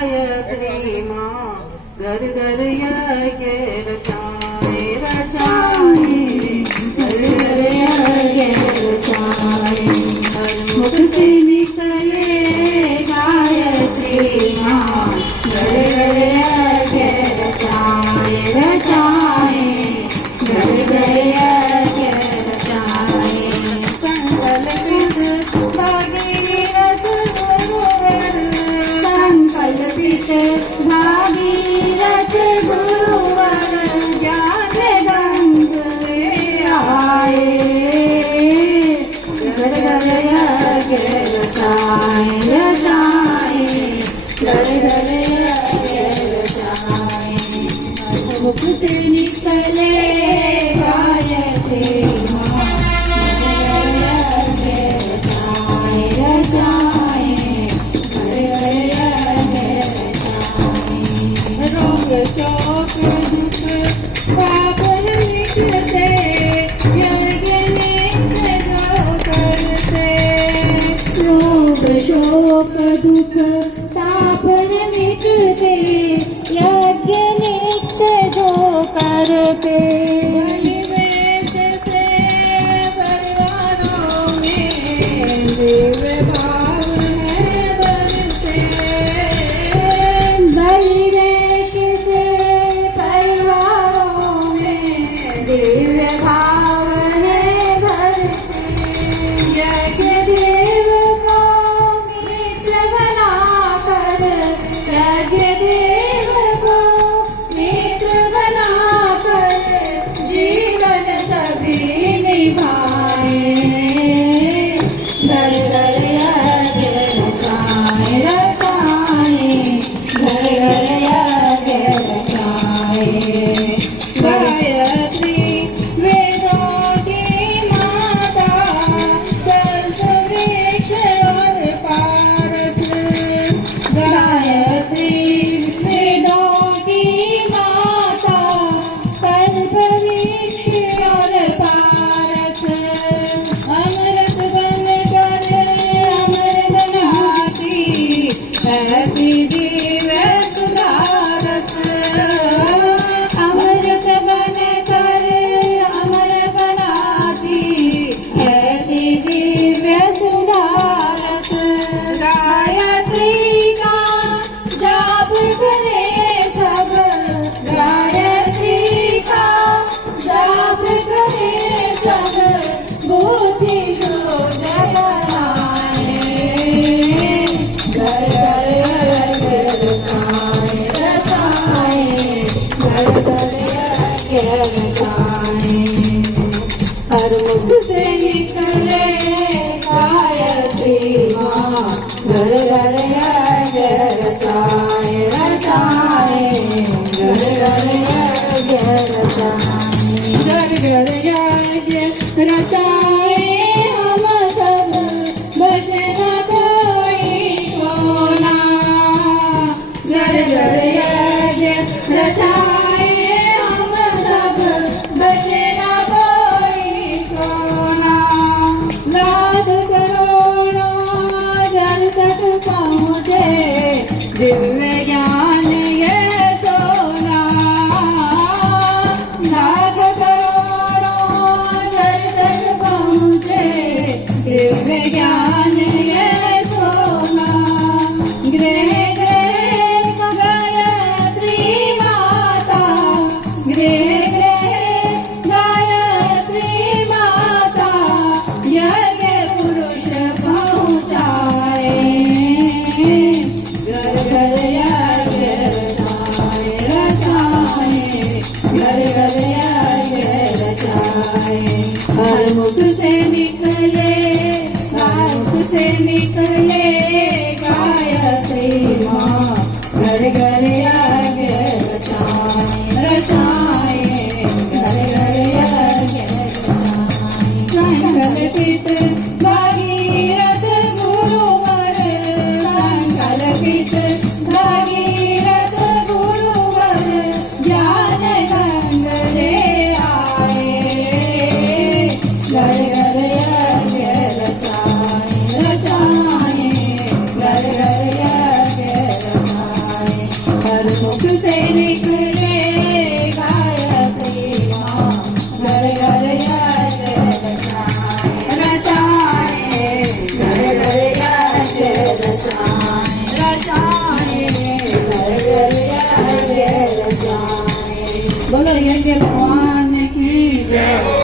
गायत्री माँ घर घर यज्ञ रचाए रचाए, घर घर यज्ञ रचाए। मुख से निकले गायत्री माँ घर घर यज्ञ रचाए रचाए, घर घर यज्ञ रचाए। संकल्पित भागीरथ गुरुवर, संकल्पित भागीरथ गुरुवर, ज्ञान गंगे आए, घर घर यज्ञ रचाए रचाए, घर घर यज्ञ रचाए। मुख से निकले गायत्री माँ घर घर यज्ञ रचाए रचाए, घर घर यज्ञ रचाए। रोग शोक दुख पाप मिटते, यज्ञ नित्य जो करते। रोग शोक दुख ताप मिटते, यज्ञ नित्य जो करते। बलिवेश से परिवारों में दिव्य भाव है बरसे, बलिवेश से परिवारों में दिव्य भाव है बरसे। यज्ञ देव को मित्र बनाकर, यज्ञ देव को मित्र बनाकर, जीवन सभी निभाए, घर घर यज्ञ रचाए रचाए, घर घर यज्ञ रचाए। गायत्री वेदों की माता, कल्प वृक्ष और पारस। गायत्री वेदों की माता, कल्प वृक्ष और पारस। अमृत बनकर अमर बनाती, ऐसी दिव्य सुधारस। अमृत बनकर अमर बनाती, ऐसी दिव्य सुधारस। गायत्री का जाप करे सब, गायत्री का जाप करे सब, बुद्धि शुद्ध बनाए, घर घर यज्ञ रचाए रचाए, घर घर यज्ञ रचाए। हर मुख से निकले गायत्री माँ घर घर यज्ञ रचाए रचाए, घर घर यज्ञ रचाए। घर घर यज्ञ रचाए हम सब, बचे न कोई कोना। घर घर यज्ञ रचाए हम सब, बचे न कोई कोना। लाख करोड़ों जन तक पहुँचे दिव्य